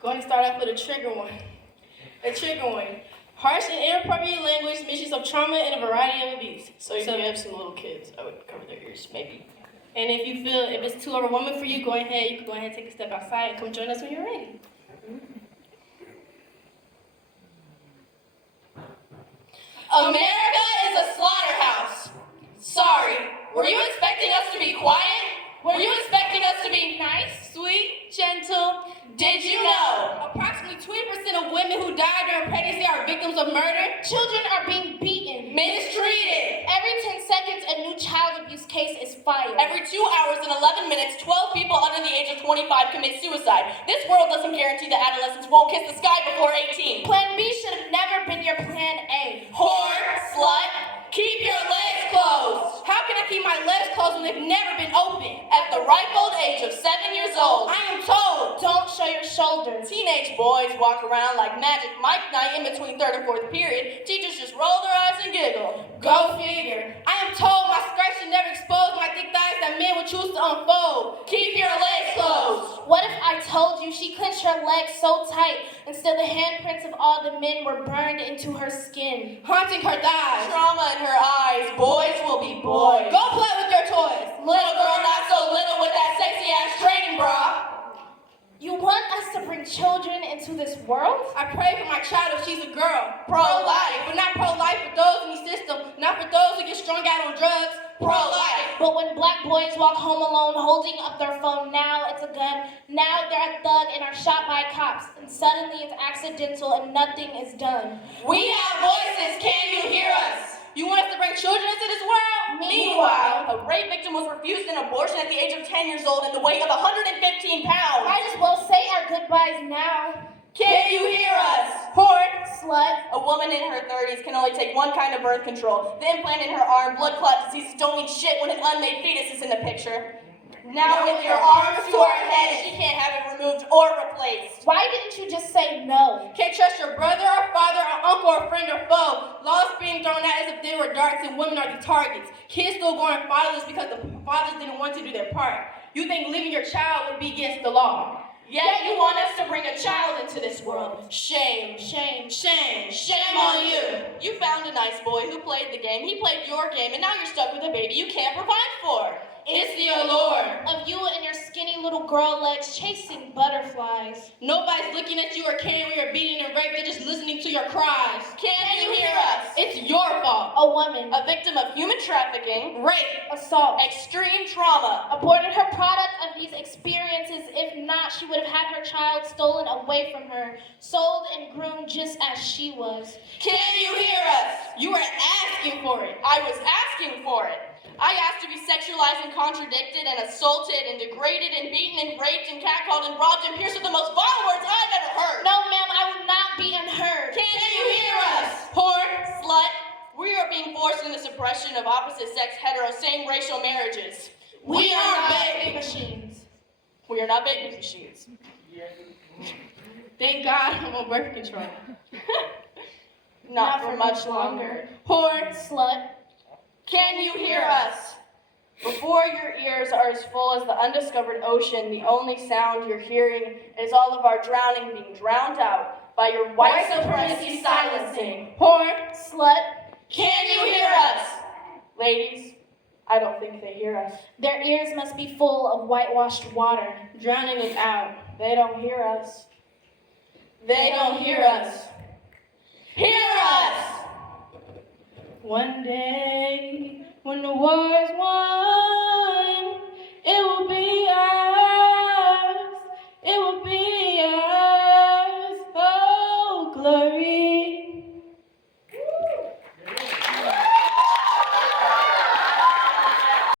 Going to start off with a trigger one. A trigger one. Harsh and inappropriate language, mentions of trauma, and a variety of abuse. So if you have some little kids, I would cover their ears, maybe. And if you feel if it's too overwhelming for you, you can go ahead and take a step outside and come join us when you're ready. America is a slaughterhouse. Sorry, were you expecting us to be quiet? Were you expecting us to be nice, sweet, gentle? Did you know? Approximately 20% of women who die during pregnancy are victims of murder. Children are being beaten, Mistreated. Every 10 seconds, a new child abuse case is filed. Every 2 hours and 11 minutes, 12 people under the age of 25 commit suicide. This world doesn't guarantee that adolescents won't kiss the sky before 18. Plan B should have never been your plan A. Whore, slut, keep your legs closed. How can I keep my legs closed when they've never been open? At the ripe old age of 7 years old, I am told. Don't show your shoulders. teenage boys walk around like Magic Mike night in between third and fourth period. Teachers just roll their eyes and giggle. Go figure. I am told my skirt should never expose my thick thighs that men would choose to unfold. Keep your legs closed. What if I told you she clenched her legs so tight, and still the handprints of all the men were burned into her skin? Haunting her thighs. Trauma in her eyes. Boys will be boys. Go play with your toys. Little girl not so little with that sexy ass training bra. You want us to bring children into this world? I pray for my child if she's a girl. Pro-life. But not pro-life for those in the system. Not for those who get strung out on drugs. Pro-life. But when black boys walk home alone holding up their phone, now it's a gun, now they're a thug and are shot by cops, and suddenly it's accidental and nothing is done. We have voices. Can you hear us? You want us to bring children into this world? Meanwhile, a rape victim was refused an abortion at the age of 10 years old in the weight of 115 pounds. Might as well say our goodbyes now. Can you hear us? Whore. Slut. A woman in her 30s can only take one kind of birth control. The implant in her arm, blood clot diseases don't mean shit when an unmade fetus is in the picture. Now with your arms to her head, she can't have it removed or replaced. Why didn't you just say no? Can't trust your brother or father or uncle or friend or foe. Laws being thrown out as if they were darts and women are the targets. Kids still going fatherless because the fathers didn't want to do their part. You think leaving your child would be against the law. Yet you want us to bring a child into this world. Shame. Shame. Shame. Shame on you. You found a nice boy who played the game. He played your game, and now you're stuck with a baby you can't provide for. It's the allure of you and your skinny little girl legs chasing butterflies. Nobody's looking at you or caring when you're beaten and raped. They're just listening to your cries. Can you hear us? It's your fault. A woman, A victim of human trafficking, Rape. assault, extreme trauma, aborted her product of these experiences. If not, she would have had her child stolen away from her, sold and groomed just as she was. Can you hear us? You were asking for it. I was asking for it. I asked to be sexualized and contradicted and assaulted and degraded and beaten and raped and catcalled and robbed and pierced with the most vile words I've ever heard. No, ma'am, I would not be unheard. Can you hear us? Whore. Slut, we are being forced into the suppression of opposite-sex, hetero, same-racial marriages. We are baby machines. We are not baby machines. Thank God I'm on birth control. Not for much longer. Whore. Slut. Can you hear us? Before your ears are as full as the undiscovered ocean, the only sound you're hearing is all of our drowning being drowned out by your white supremacy silencing. Whore. Slut. Can you hear us? Ladies, I don't think they hear us. Their ears must be full of whitewashed water. Drowning it out. They don't hear us. They don't hear us. Hear us! One day, when the war is won,